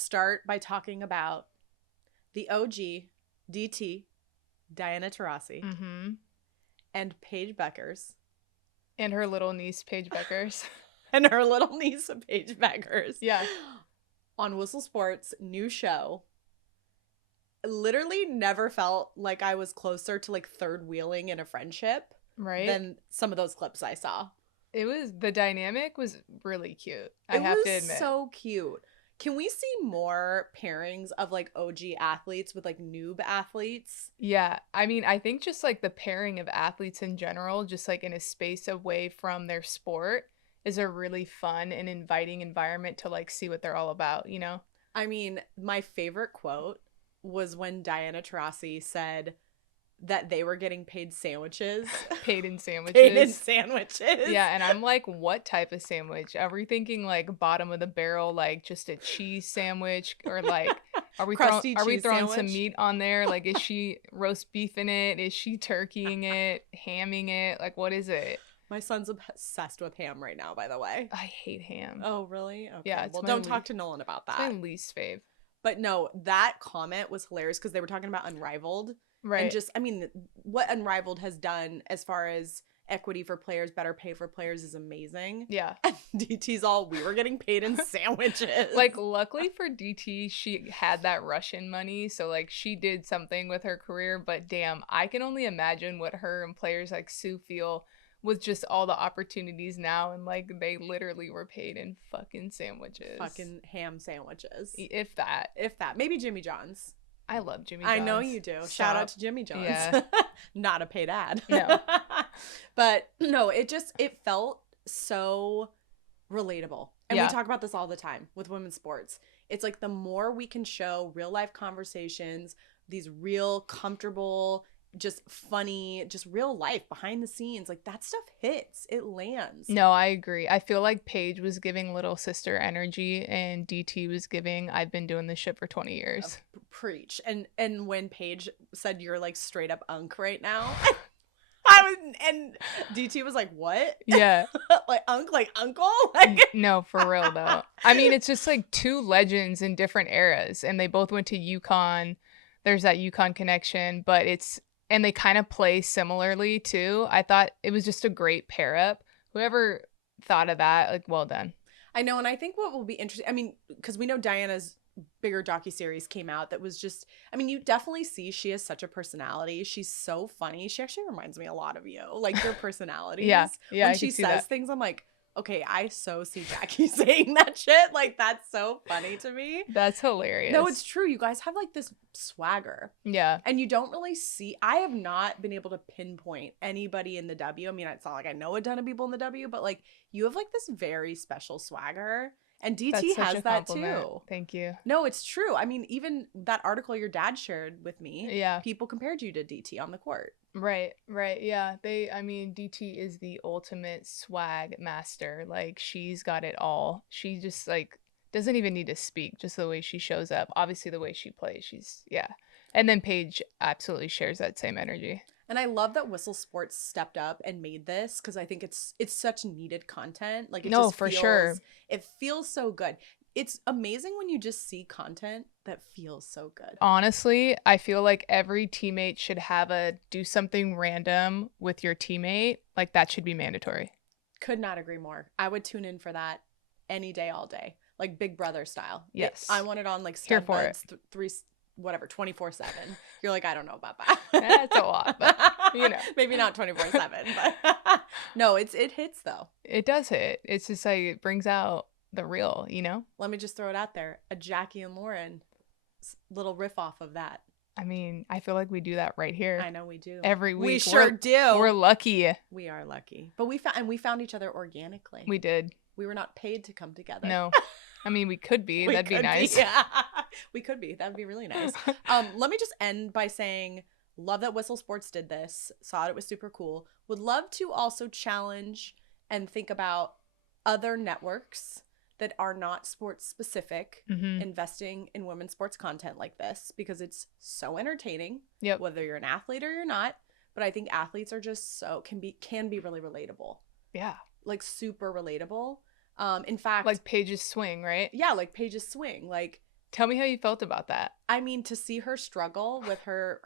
start by talking about the OG DT, Diana Taurasi, and Paige Bueckers. And her little niece, Paige Bueckers. And her little niece, Paige Bueckers. Yeah. On Whistle Sports' new show. Literally never felt like I was closer to like third wheeling in a friendship than some of those clips I saw. The dynamic was really cute. I have to admit. It was so cute. Can we see more pairings of like OG athletes with like noob athletes? Yeah. I mean, I think just like the pairing of athletes in general, just like in a space away from their sport, is a really fun and inviting environment to like see what they're all about, you know? I mean, my favorite quote was when Diana Taurasi said that they were getting paid sandwiches. Paid in sandwiches. Paid in sandwiches. Yeah, and I'm like, what type of sandwich? Are we thinking like bottom of the barrel, like just a cheese sandwich? Or like, are we throwing some meat on there? Like, is she roast beefing it? Is she turkeying it? Hamming it? Like, what is it? My son's obsessed with ham right now, by the way. I hate ham. Oh, really? Okay. Yeah. Well, don't talk to Nolan about that. It's my least fave. But no, that comment was hilarious because they were talking about Unrivaled. Right. And just, I mean, what Unrivaled has done as far as equity for players, better pay for players is amazing. Yeah. And DT's we were getting paid in sandwiches. Like, luckily for DT, she had that Russian money. So, like, she did something with her career. But damn, I can only imagine what her and players like Sue feel with just all the opportunities now. And, like, they literally were paid in fucking sandwiches. Fucking ham sandwiches. If that. Maybe Jimmy John's. I love Jimmy John's. I know you do. Stop. Shout out to Jimmy John's. Yeah. Not a paid ad. No. But no, it felt so relatable. And we talk about this all the time with women's sports. It's like the more we can show real life conversations, these real comfortable, just funny, just real life behind the scenes, like that stuff hits, it lands. No, I agree. I feel like Paige was giving little sister energy and DT was giving I've been doing this shit for 20 years. Preach. And when Paige said you're like straight up unk right now, and DT was like, what? Yeah. Like unk, like uncle? Like no, for real though. I mean, it's just like two legends in different eras and they both went to UConn. There's that UConn connection, but and they kind of play similarly too. I thought it was just a great pair up. Whoever thought of that, like, well done. I know, and I think what will be interesting, I mean, because we know Diana's bigger docuseries came out that was just, I mean, you definitely see she has such a personality. She's so funny. She actually reminds me a lot of you, like your personalities. Yeah, when she says things, I'm like, okay, I so see Jacki saying that shit. Like, that's so funny to me. That's hilarious. No, it's true. You guys have like this swagger. Yeah. And you don't really see, I have not been able to pinpoint anybody in the W. I mean, it's not like I know a ton of people in the W, but like you have like this very special swagger. And DT has that too. Thank you. No, it's true. I mean, even that article your dad shared with me, yeah, people compared you to DT on the court. Right. Yeah. DT is the ultimate swag master. Like, she's got it all. She just like doesn't even need to speak, just the way she shows up. Obviously the way she plays, yeah. And then Paige absolutely shares that same energy. And I love that Whistle Sports stepped up and made this because I think it's such needed content. Like, sure. It feels so good. It's amazing when you just see content that feels so good. Honestly, I feel like every teammate should have do something random with your teammate. Like, that should be mandatory. Could not agree more. I would tune in for that any day, all day. Like Big Brother style. Yes. I want it on like Here for it. 24/7. You're like, I don't know about that. That's a lot, but you know. Maybe not 24/7, but no, it hits though. It does hit. It's just like it brings out the real, you know? Let me just throw it out there. A Jacki and Lauren little riff off of that. I mean, I feel like we do that right here. I know we do. Every week. We sure do. We're lucky. We are lucky. But we found each other organically. We did. We were not paid to come together. No. I mean, we could be. That'd be nice. Yeah. We could be. That'd be really nice. Let me just end by saying, love that Whistle Sports did this. Saw it was super cool. Would love to also challenge and think about other networks that are not sports specific investing in women's sports content like this, because it's so entertaining. Yep. Whether you're an athlete or you're not. But I think athletes are just can be really relatable. Yeah. Like super relatable. In fact, like Paige's swing, right? Yeah, like Paige's swing. Like, Tell me how you felt about that. I mean, to see her struggle with her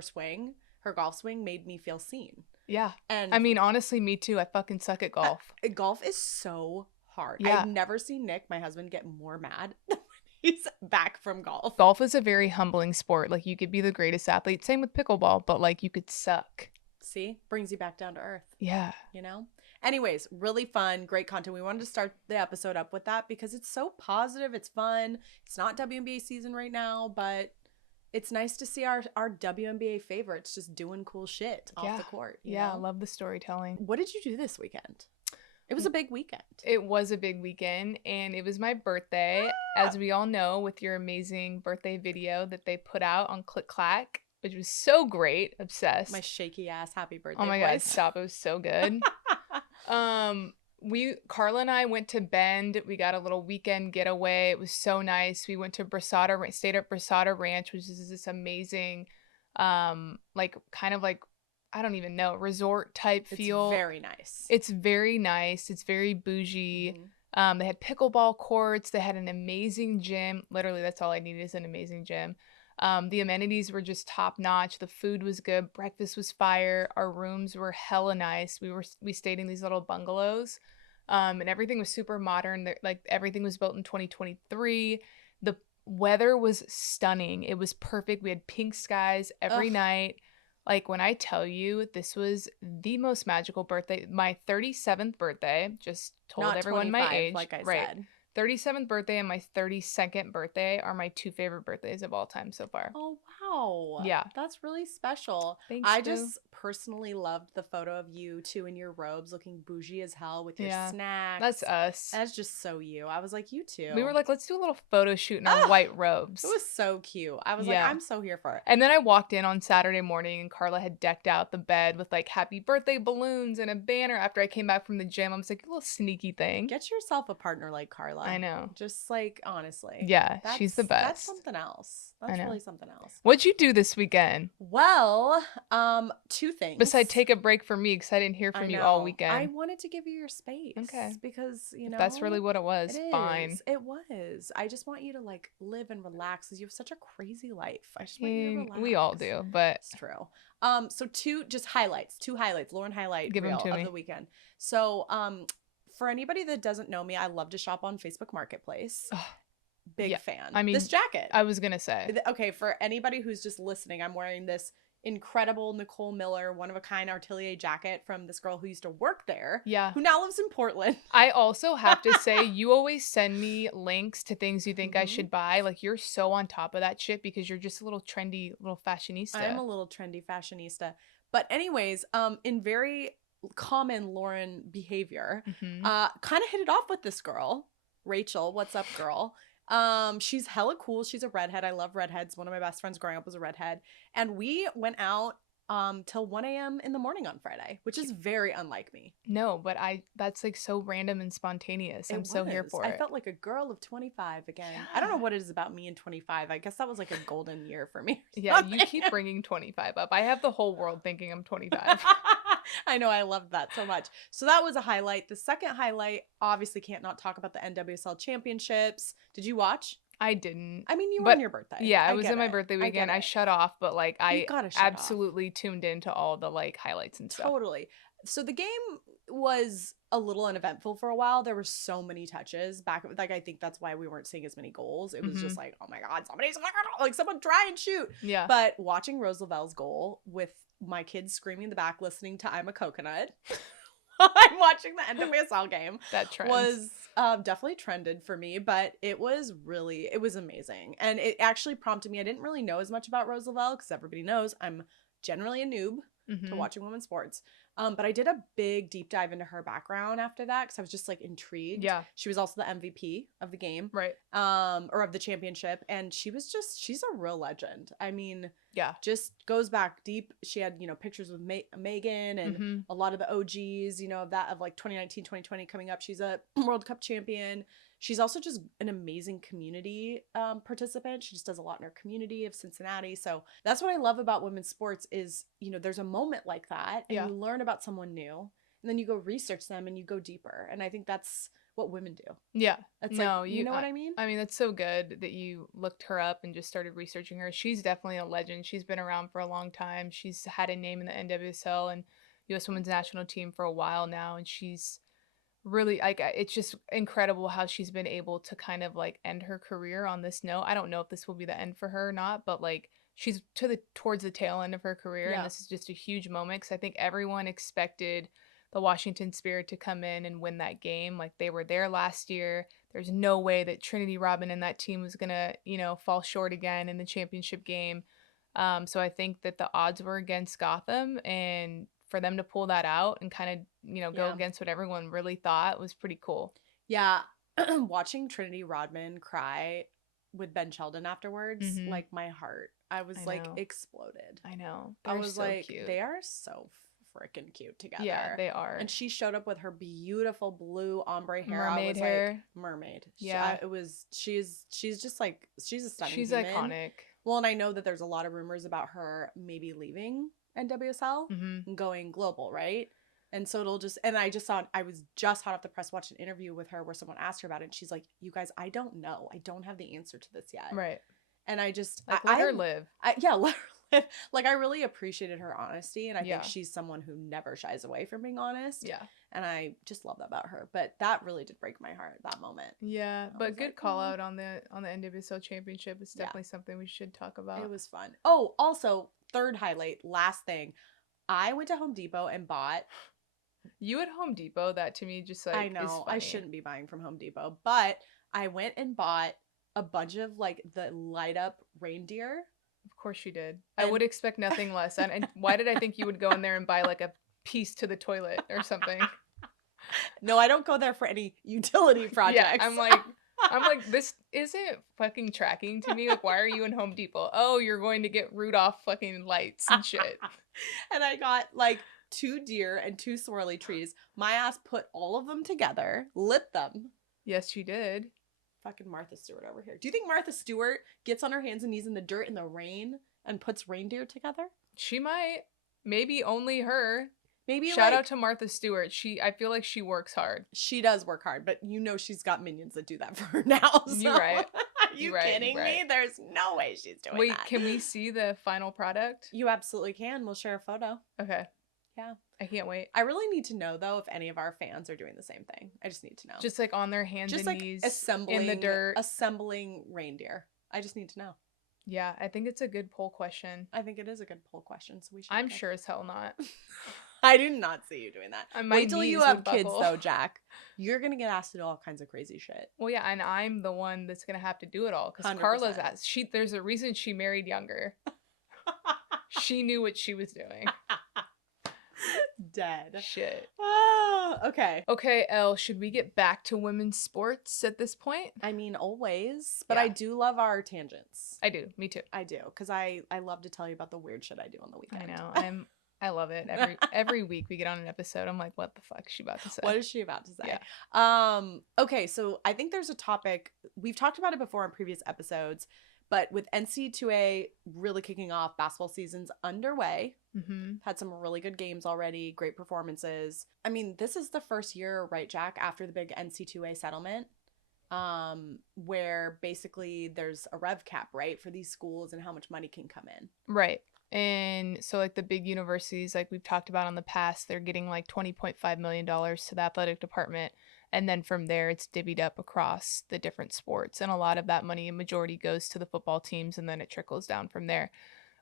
swing, her golf swing, made me feel seen. Yeah. And I mean, honestly, me too. I fucking suck at golf. Golf is so hard. Yeah. I've never seen Nick, my husband, get more mad when he's back from golf. Golf is a very humbling sport. Like, you could be the greatest athlete. Same with pickleball, but like, you could suck. See? Brings you back down to earth. Yeah. You know? Anyways, really fun, great content. We wanted to start the episode up with that because it's so positive. It's fun. It's not WNBA season right now, but it's nice to see our WNBA favorites just doing cool shit off the court. You know? I love the storytelling. What did you do this weekend? It was a big weekend. It was a big weekend, and it was my birthday, as we all know, with your amazing birthday video that they put out on Click Clack, which was so great. Obsessed. My shaky ass happy birthday. Oh my God, stop. It was so good. Carla and I went to Bend. We got a little weekend getaway. It was so nice. We went to stayed at Brasada Ranch, which is this amazing, like kind of like, I don't even know, resort type feel. It's very nice. It's very nice. It's very bougie. They had pickleball courts. They had an amazing gym. Literally, that's all I needed is an amazing gym. The amenities were just top notch. The food was good. Breakfast was fire. Our rooms were hella nice. We stayed in these little bungalows, and everything was super modern. Like, everything was built in 2023. The weather was stunning. It was perfect. We had pink skies every night. Like, when I tell you, this was the most magical birthday. My 37th birthday. Just told Not everyone my age. like I right. said. 37th birthday and my 32nd birthday are my two favorite birthdays of all time so far. Oh, wow. Yeah. That's really special. Thanks, I Boo. just personally loved the photo of you two in your robes looking bougie as hell with your snacks. That's us. That's just so you. I was like, you too. We were like, let's do a little photo shoot in our white robes. It was so cute. I was like, I'm so here for it. And then I walked in on Saturday morning and Carla had decked out the bed with like happy birthday balloons and a banner. After I came back from the gym, I was like, a little sneaky thing. Get yourself a partner like Carla. I know. Just like, honestly. Yeah, she's the best. That's something else. That's really something else. What'd you do this weekend? Well, two things. Besides take a break from me because I didn't hear from you all weekend. I wanted to give you your space. Okay. Because, you know. If that's really what it was. Fine. It was. I just want you to like live and relax because you have such a crazy life. I just want you to relax. We all do, but. It's true. So two highlights, Lauren highlight Give reel them to of me. the weekend. So, for anybody that doesn't know me, I love to shop on Facebook Marketplace. Big fan. I mean, this jacket. I was gonna say. Okay, for anybody who's just listening, I'm wearing this incredible Nicole Miller one-of-a-kind Artelier jacket from this girl who used to work there. Yeah. Who now lives in Portland. I also have to say, you always send me links to things you think I should buy. Like, you're so on top of that shit because you're just a little trendy, little fashionista. I'm a little trendy fashionista. But anyways, in very common Lauren behavior, kind of hit it off with this girl, Rachel. What's up, girl? She's hella cool. She's a redhead. I love redheads. One of my best friends growing up was a redhead. And we went out till 1 a.m. in the morning on Friday, which is very unlike me. No, but that's like so random and spontaneous. I'm so here for it. I felt like a girl of 25 again. Yeah. I don't know what it is about me in 25. I guess that was like a golden year for me. Yeah, you keep bringing 25 up. I have the whole world thinking I'm 25. I know. I loved that so much. So that was a highlight. The second highlight, obviously can't not talk about the NWSL championships. Did you watch? I didn't. I mean, you were on your birthday. Yeah, I was in my birthday weekend. I shut off, but like I absolutely tuned into all the like highlights and stuff. Totally. So the game was a little uneventful for a while. There were so many touches back. Like, I think that's why we weren't seeing as many goals. It was just like, oh my God, someone try and shoot. Yeah. But watching Rose Lavelle's goal with my kids screaming in the back, listening to I'm a Coconut while I'm watching the NWSL game. That trend was definitely trended for me, but it was amazing. And it actually prompted me. I didn't really know as much about Rose Lavelle because everybody knows I'm generally a noob to watching women's sports. But I did a big deep dive into her background after that because I was just like intrigued. Yeah. She was also the MVP of the game. Right. Or of the championship. And she's a real legend. I mean, yeah, just goes back deep. She had, pictures with Megan and a lot of the OGs, of like 2019, 2020 coming up. She's a World Cup champion. She's also just an amazing community participant. She just does a lot in her community of Cincinnati. So that's what I love about women's sports is, there's a moment like that and you learn about someone new and then you go research them and you go deeper. And I think that's what women do. Yeah. It's No, like, you know what I mean? I mean, that's so good that you looked her up and just started researching her. She's definitely a legend. She's been around for a long time. She's had a name in the NWSL and U.S. Women's National Team for a while now, and she's really like it's just incredible how she's been able to kind of like end her career on this note. I don't know if this will be the end for her or not, but like she's towards the tail end of her career, and Yeah. this is just a huge moment because I think everyone expected the Washington Spirit to come in and win that game. Like they were there last year. There's no way that Trinity Rodman and that team was gonna, fall short again in the championship game. So I think that the odds were against Gotham, and for them to pull that out and kind of, go Yeah. against what everyone really thought was pretty cool. Yeah. Watching Trinity Rodman cry with Ben Sheldon afterwards, Mhm. like my heart, I was I like know. exploded. I know. I They're was so like, cute. they are so freaking cute together. Yeah, they are. And she showed up with her beautiful blue ombre hair. Mermaid I was hair. like, mermaid. Yeah. She's just like, she's a stunning She's human. iconic. Well, and I know that there's a lot of rumors about her maybe leaving NWSL and going global, right? And so it'll just, and I was just hot off the press watching an interview with her where someone asked her about it. And she's like, you guys, I don't know. I don't have the answer to this yet. Right. And I just, like, let her live. Yeah, let her live. Like, I really appreciated her honesty. And I Yeah. think she's someone who never shies away from being honest. Yeah. And I just love that about her. But that really did break my heart, that moment. Yeah, I but was good like, call "Oh." out on the NWSL championship. It's Yeah. definitely something we should talk about. It was fun. Oh, also, third highlight, last thing. I went to Home Depot and bought. You at Home Depot, that to me just like I know is funny. I shouldn't be buying from Home Depot, but I went and bought a bunch of like the light up reindeer. Of course you did. I would expect nothing less. And why did I think you would go in there and buy like a piece to the toilet or something? No, I don't go there for any utility projects. Yeah, I'm like, this isn't fucking tracking to me. Like, why are you in Home Depot? Oh, you're going to get Rudolph fucking lights and shit. And I got like 2 deer and 2 swirly trees. My ass put all of them together, lit them. Yes, she did. Fucking Martha Stewart over here. Do you think Martha Stewart gets on her hands and knees in the dirt in the rain and puts reindeer together? She might. Maybe only her. Maybe Shout out to Martha Stewart. I feel like she works hard. She does work hard, but she's got minions that do that for her now. So. You're right. Are you kidding me? There's no way she's doing that. Wait, can we see the final product? You absolutely can. We'll share a photo. Okay. Yeah. I can't wait. I really need to know, though, if any of our fans are doing the same thing. I just need to know. Just like on their hands and knees assembling in the dirt. Assembling reindeer. I just need to know. Yeah, I think it's a good poll question. I think it is a good poll question, so we should. I'm sure as hell not. I do not see you doing that. Wait till you have kids, though, Jack. You're going to get asked to do all kinds of crazy shit. Well, yeah, and I'm the one that's going to have to do it all. Because 100%. Carla's there's a reason she married younger. She knew what she was doing. Dead. Shit. Oh, okay. Okay, Elle, should we get back to women's sports at this point? I mean, always. But Yeah. I do love our tangents. I do. Me too. I do. Because I love to tell you about the weird shit I do on the weekend. I know. I love it. Every week we get on an episode, I'm like, what the fuck is she about to say? What is she about to say? Yeah. Okay, so I think there's a topic, we've talked about it before in previous episodes, but with NC2A really kicking off, basketball season's underway. Mm-hmm. Had some really good games already, great performances. I mean, this is the first year, right, Jack, after the big NC2A settlement, where basically there's a rev cap, right, for these schools and how much money can come in. Right. And so like the big universities, like we've talked about in the past, they're getting like $20.5 million to the athletic department. And then from there, it's divvied up across the different sports. And a lot of that money, a majority goes to the football teams, and then it trickles down from there.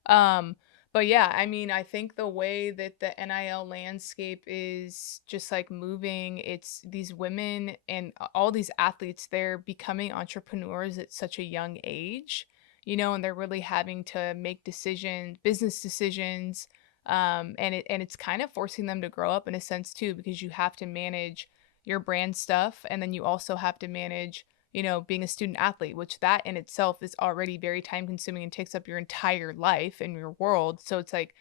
But yeah, I mean, I think the way that the NIL landscape is just like moving, it's these women and all these athletes, they're becoming entrepreneurs at such a young age, and they're really having to make business decisions. And it's kind of forcing them to grow up in a sense too, because you have to manage your brand stuff, and then you also have to manage being a student athlete, which that in itself is already very time consuming and takes up your entire life and your world. So it's like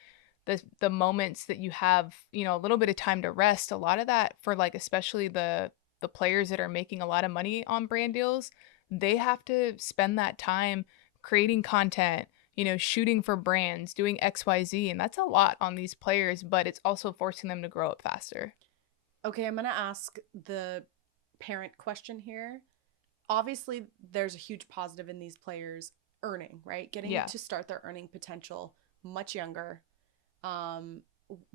the moments that you have a little bit of time to rest, a lot of that for like especially the players that are making a lot of money on brand deals, they have to spend that time creating content, shooting for brands, doing XYZ, and that's a lot on these players, but it's also forcing them to grow up faster. Okay, I'm going to ask the parent question here. Obviously, there's a huge positive in these players earning, right? Getting Yeah. to start their earning potential much younger. Um,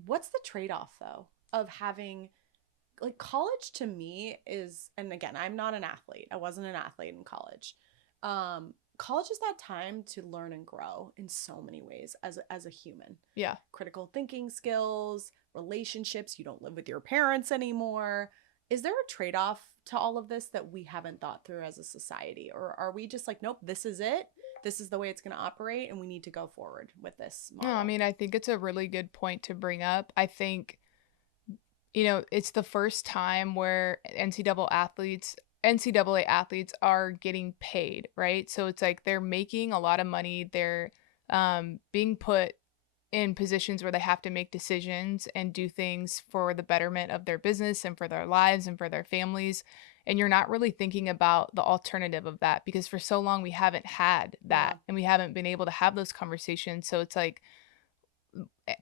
what's the trade-off though of having like college to me is, and again, I'm not an athlete. I wasn't an athlete in college. College is that time to learn and grow in so many ways as a human. Yeah. Critical thinking skills, relationships, you don't live with your parents anymore. Is there a trade-off to all of this that we haven't thought through as a society? Or are we just like, nope, this is it? This is the way it's going to operate and we need to go forward with this No, I model? mean, I think it's a really good point to bring up. I think, you know, it's the first time where NCAA athletes are getting paid, right? So it's like they're making a lot of money. They're being put in positions where they have to make decisions and do things for the betterment of their business and for their lives and for their families. And you're not really thinking about the alternative of that because for so long we haven't had Yeah. that and we haven't been able to have those conversations. So it's like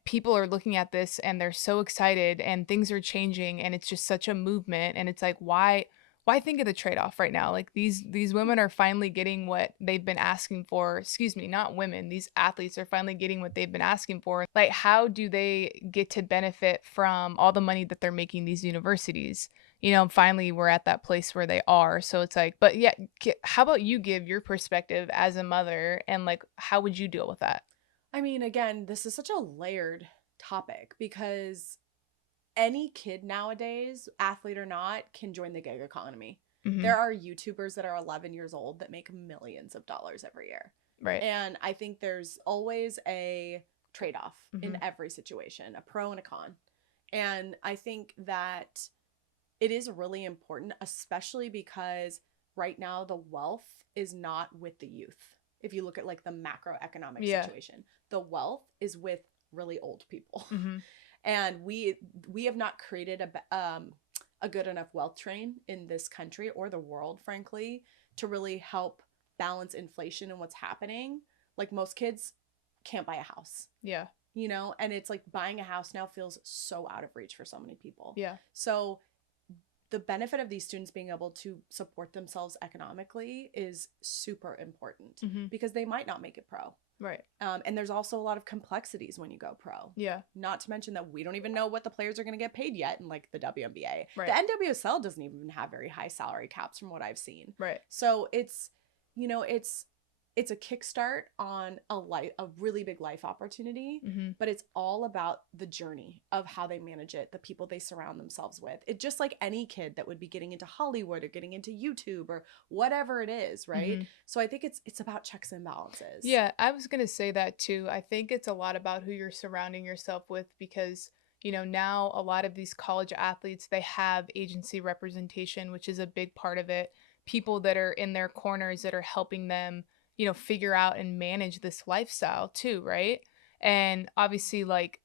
people are looking at this and they're so excited and things are changing and it's just such a movement and it's like why think of the trade-off right now? Like these women are finally getting what they've been asking for. Excuse me, not women. These athletes are finally getting what they've been asking for. Like how do they get to benefit from all the money that they're making these universities? You know, finally we're at that place where they are. So it's like, but yeah, how about you give your perspective as a mother and like how would you deal with that? I mean, again, this is such a layered topic because any kid nowadays, athlete or not, can join the gig economy. Mhm. There are YouTubers that are 11 years old that make millions of dollars every year. Right. And I think there's always a trade off in Mhm. every situation, a pro and a con. And I think that it is really important, especially because right now the wealth is not with the youth. If you look at like the macroeconomic Yeah. situation, the wealth is with really old people. Mhm. And we have not created a good enough wealth train in this country or the world, frankly, to really help balance inflation and what's happening. Like most kids can't buy a house, Yeah. and it's like buying a house now feels so out of reach for so many people. Yeah. So the benefit of these students being able to support themselves economically is super important Mhm. because they might not make it pro. Right. And there's also a lot of complexities when you go pro. Yeah. Not to mention that we don't even know what the players are going to get paid yet in like the WNBA. Right. The NWSL doesn't even have very high salary caps from what I've seen. Right. So it's a kickstart on a really big life opportunity, Mhm. but it's all about the journey of how they manage it, the people they surround themselves with. It's just like any kid that would be getting into Hollywood or getting into YouTube or whatever it is, right? Mhm. So I think it's about checks and balances. Yeah, I was going to say that too. I think it's a lot about who you're surrounding yourself with because, you know, now a lot of these college athletes, they have agency representation, which is a big part of it. People that are in their corners that are helping them, you know, figure out and manage this lifestyle too, right? And obviously, like,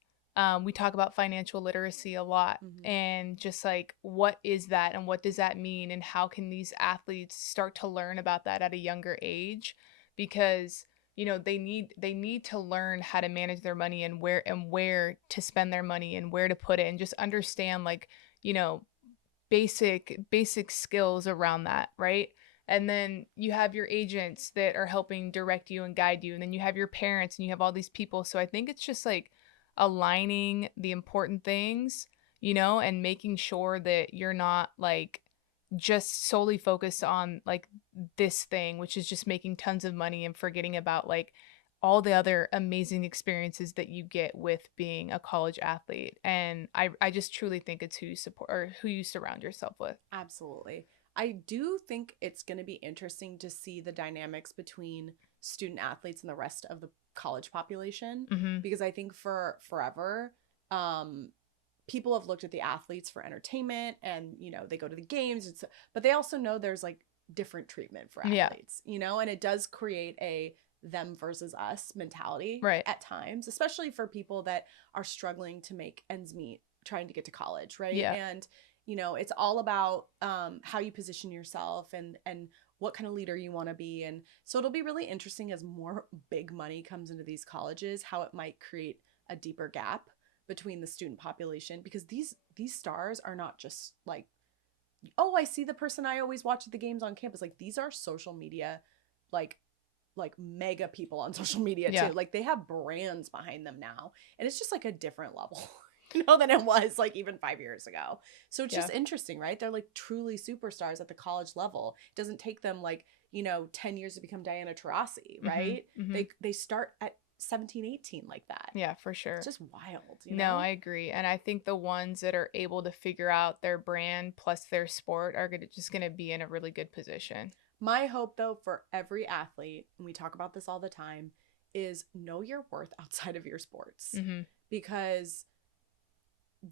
we talk about financial literacy a lot Mm-hmm. and just like, what is that and what does that mean? And how can these athletes start to learn about that at a younger age? Because you know they need to learn how to manage their money and where to spend their money and where to put it and just understand like you know basic skills around that, right? And then you have your agents that are helping direct you and guide you and then you have your parents and you have all these people. So I think it's just like aligning the important things, you know, and making sure that you're not like just solely focused on like this thing, which is just making tons of money and forgetting about like all the other amazing experiences that you get with being a college athlete. And I just truly think it's who you support or who you surround yourself with. Absolutely. I do think it's going to be interesting to see the dynamics between student athletes and the rest of the college population Mm-hmm. because I think for forever, um, people have looked at the athletes for entertainment and, they go to the games, but they also know there's like different treatment for Yeah. athletes, and it does create a them versus us mentality Right. at times, especially for people that are struggling to make ends meet trying to get to college, right? Yeah. And it's all about how you position yourself and what kind of leader you want to be. And so it'll be really interesting as more big money comes into these colleges, how it might create a deeper gap between the student population because these stars are not just like oh, I see the person I always watch at the games on campus. Like, these are social media, like mega people on social media Yeah. too. Like, they have brands behind them now, and it's just like a different level, than it was like even 5 years ago. So it's just interesting, right? They're like truly superstars at the college level. It doesn't take them like 10 years to become Diana Taurasi, right? They start at 17, 18 like that. Yeah, for sure. It's just wild. No, I agree. And I think the ones that are able to figure out their brand plus their sport are just going to be in a really good position. My hope, though, for every athlete, and we talk about this all the time, is know your worth outside of your sports. Because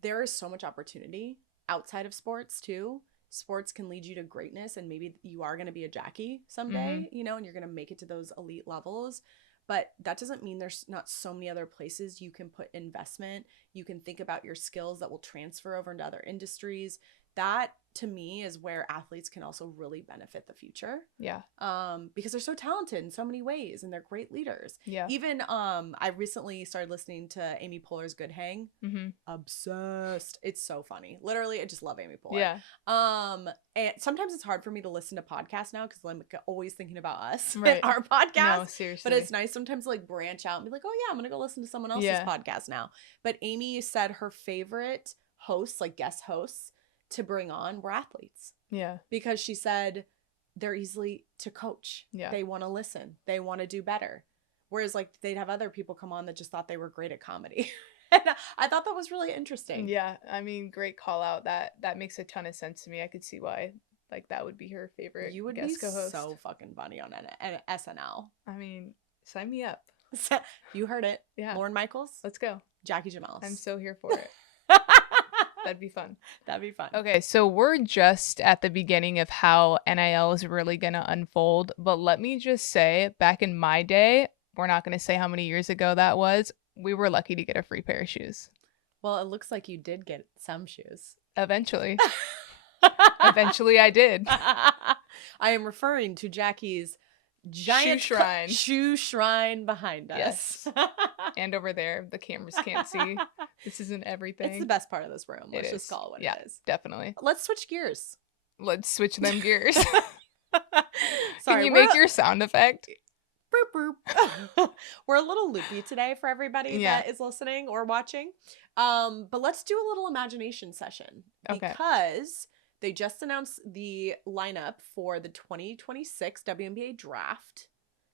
there is so much opportunity outside of sports, too. Sports can lead you to greatness, and maybe you are going to be a Jacki someday, and you're going to make it to those elite levels. But that doesn't mean there's not so many other places you can put investment. You can think about your skills that will transfer over into other industries. That, to me, is where athletes can also really benefit the future. Yeah. Because they're so talented in so many ways, and they're great leaders. Yeah. Even I recently started listening to Amy Poehler's Good Hang. Obsessed. It's so funny. Literally, I just love Amy Poehler. Yeah. And sometimes it's hard for me to listen to podcasts now because I'm always thinking about us Right. and our podcast. No, seriously. But it's nice sometimes to like branch out and be like, oh yeah, I'm gonna go listen to someone else's podcast now. But Amy said her favorite hosts, like guest hosts, to bring on were athletes. Yeah. Because she said they're easily to coach. Yeah. They want to listen. They want to do better. Whereas like they'd have other people come on that just thought they were great at comedy. And I thought that was really interesting. Yeah. I mean, great call out. That makes a ton of sense to me. I could see why like that would be her favorite. You would guest be co-host. So fucking funny on an SNL. I mean, sign me up. You heard it. Yeah. Lauren Michaels. Let's go. Jacki Jamelis. I'm so here for it. That'd be fun. That'd be fun. Okay, so we're just at the beginning of how NIL is really going to unfold. But let me just say, back in my day, we're not going to say how many years ago that was, we were lucky to get a free pair of shoes. Well, it looks like you did get some shoes. Eventually. Eventually I did. I am referring to Jacki's giant shoe shrine behind us. Yes. And over there, the cameras can't see. This isn't everything. It's the best part of this room. Let's just call it what it is. Definitely. Let's switch gears. Let's switch them gears. Sorry, can you make your sound effect? Boop, boop. We're a little loopy today for everybody that is listening or watching. But let's do a little imagination session. Because they just announced the lineup for the 2026 WNBA draft.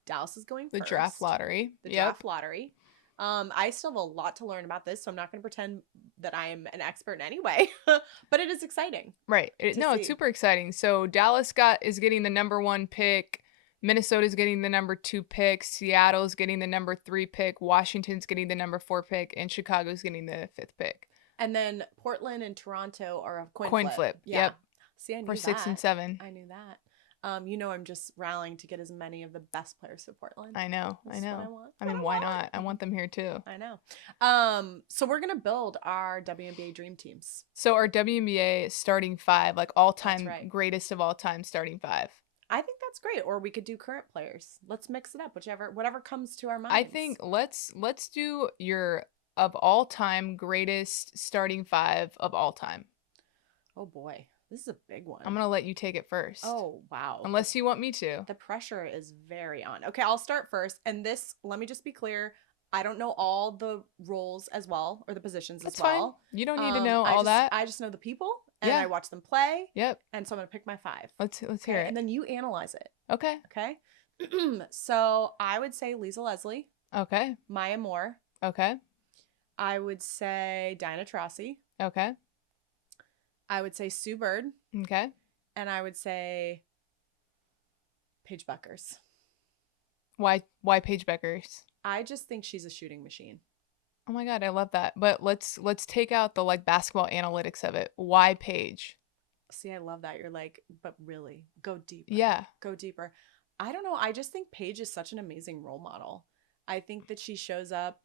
Dallas is going first. The draft lottery. The draft lottery. I still have a lot to learn about this, so I'm not going to pretend that I am an expert in any way, but it is exciting. Right. It's super exciting. So Dallas is getting the number 1 pick. Minnesota's getting the number 2 pick. Seattle's getting the number 3 pick. Washington's getting the number 4 pick. And Chicago's getting the 5th pick. And then Portland and Toronto are a coin flip. Yeah. Yep. See, I knew for that. 6 and 7. I knew that. I'm just rallying to get as many of the best players to Portland. I know. That's what I want. I mean, why not? I want them here too. I know. So we're gonna build our WNBA dream teams. So our WNBA starting 5, like all-time greatest of all time starting 5. I think that's great. Or we could do current players. Let's mix it up, whatever comes to our minds. I think let's do your of all time greatest starting 5 of all time. Oh boy. This is a big one. I'm going to let you take it first. Oh, wow. Unless you want me to. The pressure is very on. Okay, I'll start first. And this, let me just be clear, I don't know all the roles as well, or the positions That's as well. Fine. You don't need to know all that. I just know the people, and I watch them play. Yep. And so I'm going to pick my 5. Let's hear it. And then you analyze it. Okay. Okay? So I would say Lisa Leslie. Okay. Maya Moore. Okay. I would say Diana Taurasi. Okay. I would say Sue Bird. Okay. And I would say Paige Bueckers. Why Paige Bueckers? I just think she's a shooting machine. Oh my God, I love that. But let's take out the like basketball analytics of it. Why Paige? See, I love that. You're like, but really, go deeper. Yeah. Go deeper. I don't know. I just think Paige is such an amazing role model. I think that she shows up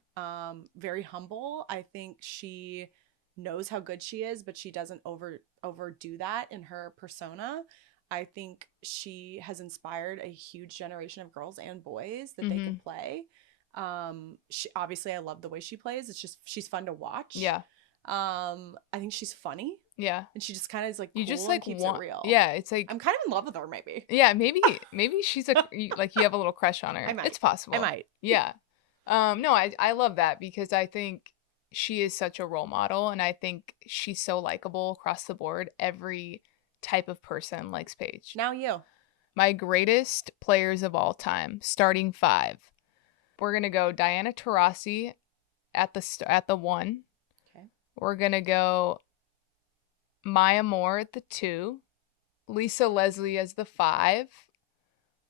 very humble. I think she knows how good she is, but she doesn't overdo that in her persona. I think she has inspired a huge generation of girls and boys that they can play. Obviously I love the way she plays. It's just she's fun to watch. Yeah. I think she's funny. Yeah. And she just kind of is like You cool just and like keeps want. it real. Yeah, it's like I'm kind of in love with her, maybe. yeah, maybe she's like you have a little crush on her. I might. It's possible. I might. Yeah. No, I love that because I think she is such a role model and I think she's so likable across the board. Every type of person likes Paige. Now you. My greatest players of all time, starting 5. We're going to go Diana Taurasi at the 1. Okay. We're going to go Maya Moore at the 2. Lisa Leslie as the 5.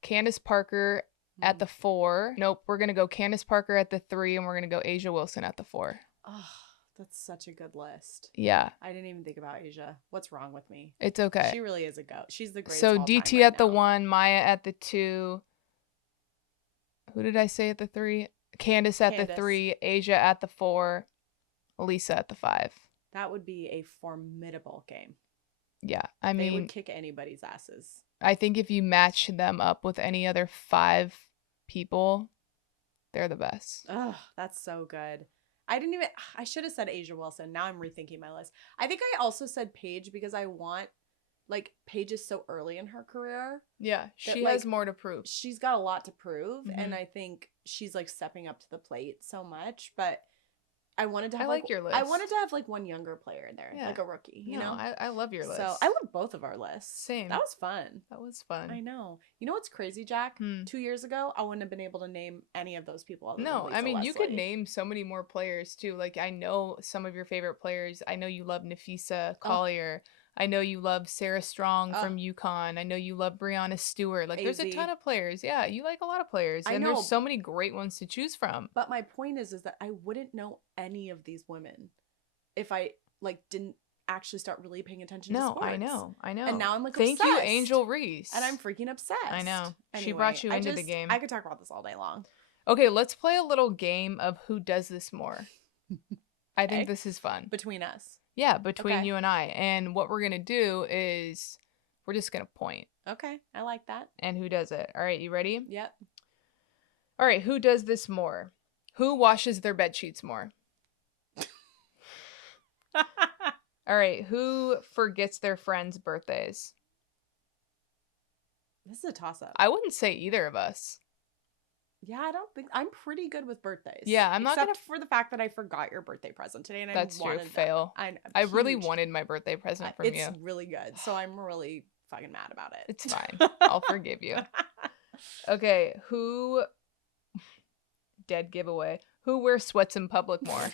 Candace Parker at the 4. Nope, we're going to go Candace Parker at the 3, and we're going to go Asia Wilson at the 4. Oh, that's such a good list. Yeah. I didn't even think about Asia. What's wrong with me? It's okay. She really is a goat. She's the greatest So of all DT time right at the now. 1, Maya at the 2. Who did I say at the 3? Candace at the 3, Asia at the 4, Lisa at the 5. That would be a formidable game. Yeah, I mean, they would kick anybody's asses. I think if you match them up with any other 5 people, they're the best. Oh, that's so good. I should have said Asia Wilson. Now I'm rethinking my list. I think I also said Paige because I want, like, Paige is so early in her career. Yeah, she that, has like, more to prove. She's got a lot to prove, Mhm. and I think she's, like, stepping up to the plate so much, but I wanted to have your list. I wanted to have like one younger player in there, Yeah. like a rookie, you know? I love your list. So I love both of our lists. Same. That was fun. That was fun. I know. You know what's crazy, Jack? 2 years ago, I wouldn't have been able to name any of those people. Other than Lisa I mean, Leslie. you could name so many more players too. Like I know some of your favorite players. I know you love Nafisa Collier. I know you love Sarah Strong from UConn. I know you love Brianna Stewart. Like there's a ton of players. Yeah, you like a lot of players. And there's so many great ones to choose from. But my point is that I wouldn't know any of these women if I like didn't actually start really paying attention to sports. I know. And now I'm like Thank obsessed. you, Angel Reese. And I'm freaking obsessed. I know. Anyway, she brought you into the game. I could talk about this all day long. Okay, let's play a little game of who does this more. I think this is fun. Between us. Yeah, between you and I. And what we're going to do is we're just going to point. Okay, I like that. And who does it? All right, you ready? Yep. All right, who does this more? Who washes their bed sheets more? All right, who forgets their friends' birthdays? This is a toss-up. I wouldn't say either of us. Yeah, I don't think I'm pretty good with birthdays. Yeah, I'm not except for the fact that I forgot your birthday present today, and that's I wanted true. Fail. I really wanted my birthday present from you. It's really good, so I'm really fucking mad about it. It's fine. I'll forgive you. Okay, who? Dead giveaway. Who wears sweats in public more?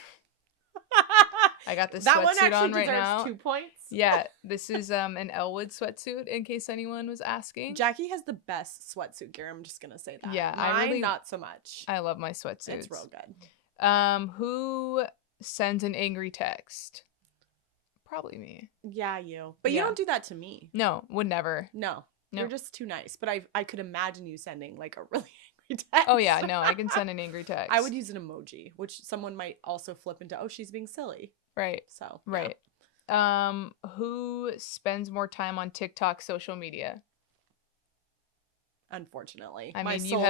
I got this sweatsuit on right now. 2 points. Yeah, this is an Elwood sweatsuit. In case anyone was asking, Jackie has the best sweatsuit gear. I'm just gonna say that. Yeah, mine not so much. I love my sweatsuits. It's real good. Who sends an angry text? Probably me. Yeah, you. But you don't do that to me. No, would never. No, you're just too nice. But I could imagine you sending like a really angry text. Oh yeah, no, I can send an angry text. I would use an emoji, which someone might also flip into, oh, she's being silly. Right. So right. Who spends more time on TikTok, social media? Unfortunately, I mean,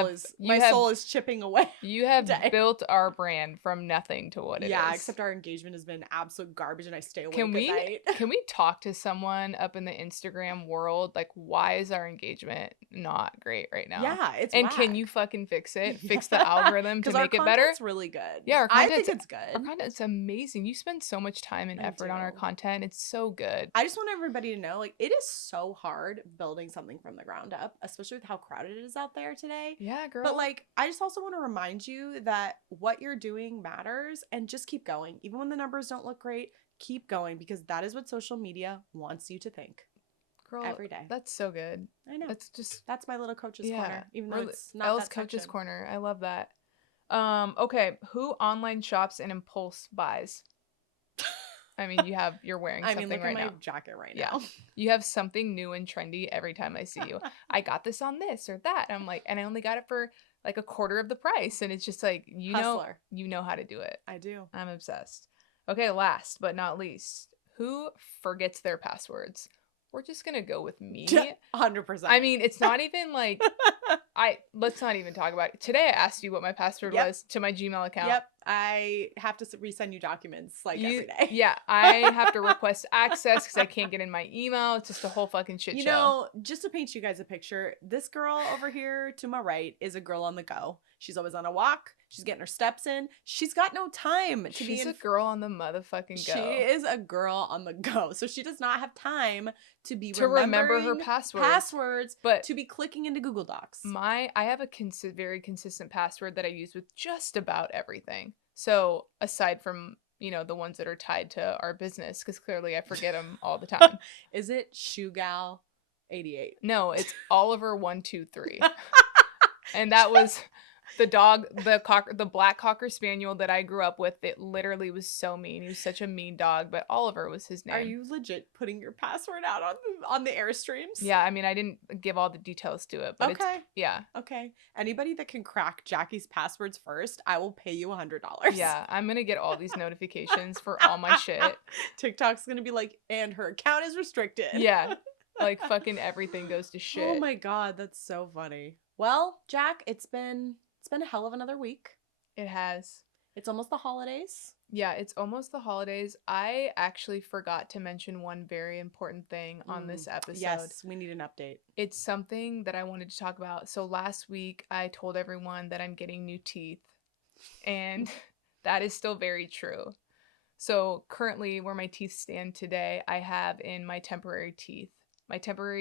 my soul is chipping away. You have built our brand from nothing to what it is. Yeah, except our engagement has been absolute garbage, and I stay awake at night. Can we talk to someone up in the Instagram world? Like, why is our engagement not great right now? Yeah, it's and whack. Can you fucking fix it? Fix the algorithm to make it better? It's really good. Yeah, I think it's good. Our content's amazing. You spend so much time and effort on our content. It's so good. I just want everybody to know, like, it is so hard building something from the ground up, especially with how crowded it is out there today. Yeah, girl. But like, I just also want to remind you that what you're doing matters, and just keep going. Even when the numbers don't look great, keep going, because that is what social media wants you to think. Girl, every day. That's so good. I know. That's my little coach's corner. Even though it's not Elle's that coach's section. corner. I love that. Okay, who online shops and impulse buys? I mean, you're wearing something look right now. at my jacket right now. You have something new and trendy every time I see you. I got this on this or that. And I'm like, and I only got it for like a quarter of the price. And it's just like, you know how to do it. I do. I'm obsessed. Okay, last but not least, who forgets their passwords? We're just going to go with me. 100%. I mean, it's not even like let's not even talk about it. Today I asked you what my password was to my Gmail account. Yep. I have to resend you documents every day. Yeah, I have to request access because I can't get in my email. It's just a whole fucking shit show. You know, just to paint you guys a picture, this girl over here to my right is a girl on the go. She's always on a walk. She's getting her steps in. She's got no time to be She's a girl on the motherfucking go. She is a girl on the go. So she does not have time to be remember her passwords, but to be clicking into Google Docs. I have a very consistent password that I use with just about everything. So aside from, you know, the ones that are tied to our business, because clearly I forget them all the time. Is it Shoegal88? No, it's Oliver123. And that was the dog, the black Cocker Spaniel that I grew up with. It literally was so mean. He was such a mean dog, but Oliver was his name. Are you legit putting your password out on the Airstreams? Yeah, I mean, I didn't give all the details to it, but okay. Yeah. Okay. Anybody that can crack Jacki's passwords first, I will pay you $100. Yeah, I'm going to get all these notifications for all my shit. TikTok's going to be like, and her account is restricted. Yeah. Like fucking everything goes to shit. Oh my God, that's so funny. Well, Jack, it's been a hell of another week. It has. It's almost the holidays. Yeah, it's almost the holidays. I actually forgot to mention one very important thing on this episode. Yes, we need an update. It's something that I wanted to talk about. So last week, I told everyone that I'm getting new teeth, and that is still very true. So currently, where my teeth stand today, I have in my temporary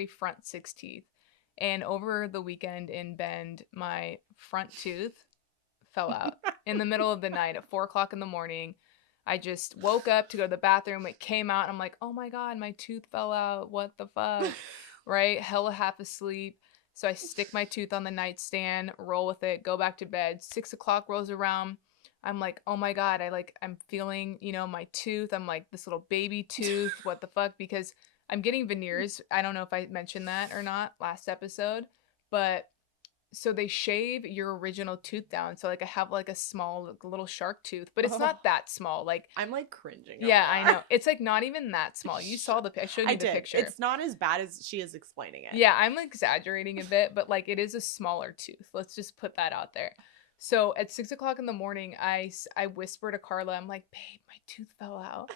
front 6 teeth. And over the weekend in Bend, my front tooth fell out in the middle of the night at 4 o'clock in the morning. I just woke up to go to the bathroom. It came out. And I'm like, oh my God, my tooth fell out. What the fuck? Right? Hella half asleep. So I stick my tooth on the nightstand, roll with it, go back to bed. 6 o'clock rolls around. I'm like, oh my God, I'm feeling, you know, my tooth. I'm like, this little baby tooth. What the fuck? Because I'm getting veneers. I don't know if I mentioned that or not last episode, but so they shave your original tooth down. So like I have like a small little shark tooth, but it's not that small. Like I'm like cringing. Yeah, I know. It's like not even that small. You saw I showed you the picture. It's not as bad as she is explaining it. Yeah, I'm exaggerating a bit, but like it is a smaller tooth. Let's just put that out there. So at 6 o'clock in the morning, I whispered to Carla, I'm like, babe, my tooth fell out.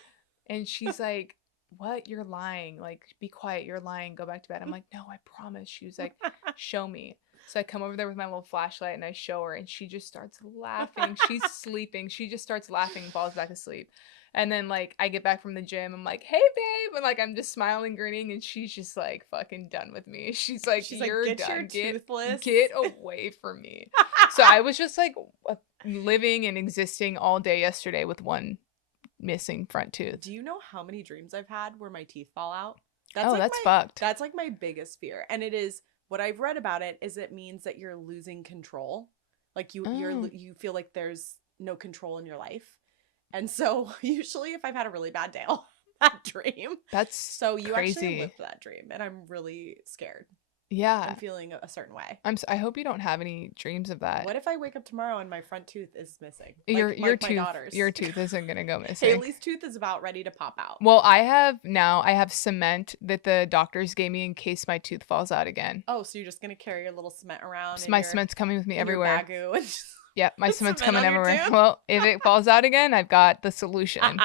And she's like, what? You're lying. Like, be quiet. You're lying. Go back to bed. I'm like, no, I promise. She was like, show me. So I come over there with my little flashlight and I show her and she just starts laughing. She's sleeping. She just starts laughing, falls back asleep. And then like I get back from the gym. I'm like, hey babe. And like I'm just smiling, grinning, and she's just like fucking done with me. She's like, you're get done. Toothless. Get away from me. So I was just like living and existing all day yesterday with one missing front tooth. Do you know how many dreams I've had where my teeth fall out? That's fucked. That's like my biggest fear. And it is, what I've read about it is it means that you're losing control. Like you feel like there's no control in your life. And so usually if I've had a really bad day, I'll have that dream. That's so you crazy. Actually lived that dream and I'm really scared. Yeah. I'm feeling a certain way. I hope you don't have any dreams of that. What if I wake up tomorrow and my front tooth is missing? Your tooth isn't going to go missing. Haley's tooth is about ready to pop out. Well, I have cement that the doctors gave me in case my tooth falls out again. Oh, so you're just going to carry your little cement around? So my cement's coming with me everywhere. Your Bagoo. Yep, my cement's coming everywhere. Well, if it falls out again, I've got the solution.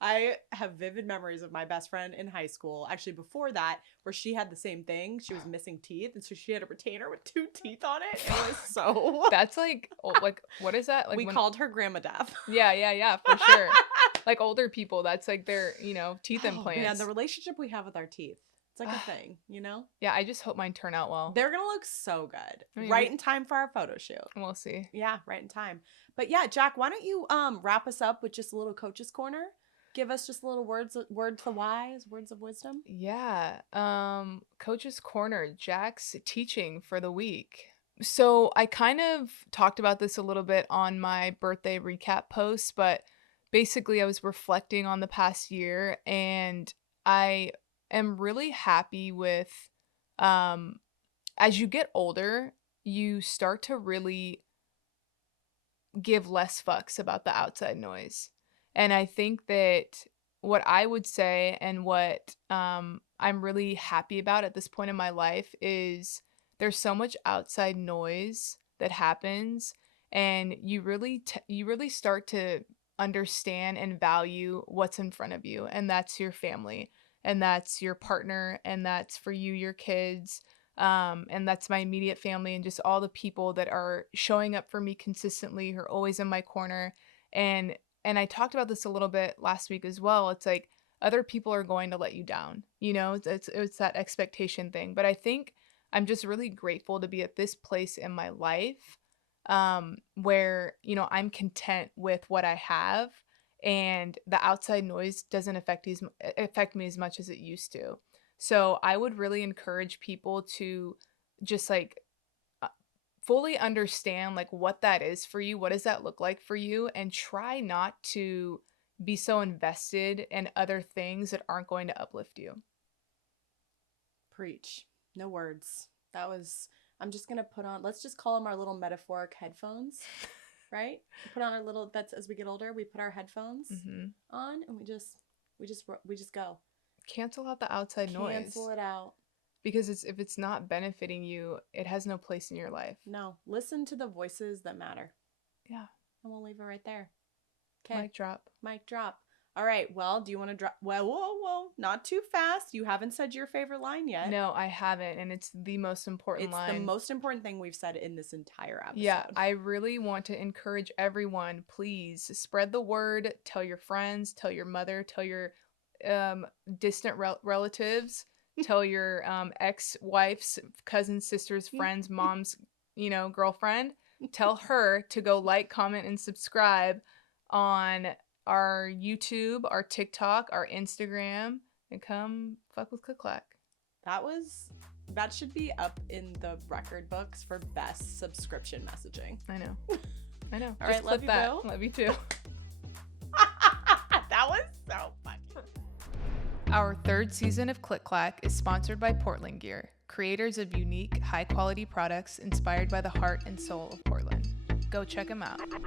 I have vivid memories of my best friend in high school. Actually, before that, where she had the same thing. She was missing teeth, and so she had a retainer with 2 teeth on it. It was so. That's like what is that? Like we called her Grandma Death. Yeah, for sure. Like older people, that's like their teeth implants. Yeah, the relationship we have with our teeth. It's like a thing, Yeah, I just hope mine turn out well. They're gonna look so good. I mean, right in time for our photo shoot. We'll see. Yeah, right in time. But yeah, Jack, why don't you wrap us up with just a little coach's corner? Give us just a little words of wisdom. Yeah. Coach's Corner, Jack's teaching for the week. So I kind of talked about this a little bit on my birthday recap post, but basically I was reflecting on the past year and I am really happy with as you get older, you start to really give less fucks about the outside noise. And I think that what I would say and what I'm really happy about at this point in my life is there's so much outside noise that happens, and you really start to understand and value what's in front of you, and that's your family, and that's your partner, and that's for you, your kids, and that's my immediate family, and just all the people that are showing up for me consistently, who are always in my corner. And I talked about this a little bit last week as well. It's like other people are going to let you down. It's that expectation thing. But I think I'm just really grateful to be at this place in my life, where, I'm content with what I have, and the outside noise doesn't affect me as much as it used to. So I would really encourage people to just like fully understand like what that is for you. What does that look like for you? And try not to be so invested in other things that aren't going to uplift you. Preach. No words. I'm just going to let's just call them our little metaphoric headphones, right? Put on our little, that's as we get older, we put our headphones on, and we just go. Cancel out the outside noise. Cancel it out. Because if it's not benefiting you, it has no place in your life. No. Listen to the voices that matter. Yeah. And we'll leave it right there. Okay. Mic drop. Mic drop. All right. Well, do you want to drop? Well, whoa. Not too fast. You haven't said your favorite line yet. No, I haven't. And it's the most important line. It's the most important thing we've said in this entire episode. Yeah. I really want to encourage everyone, please spread the word. Tell your friends, tell your mother, tell your distant relatives. Tell your ex-wife's, cousins, sisters, friends, mom's, girlfriend. Tell her to go like, comment, and subscribe on our YouTube, our TikTok, our Instagram, and come fuck with Click Clack. That should be up in the record books for best subscription messaging. I know. All right, love you, Bill. Love you too. That was so funny. Our third season of Click Clack is sponsored by Portland Gear, creators of unique, high-quality products inspired by the heart and soul of Portland. Go check them out. Go.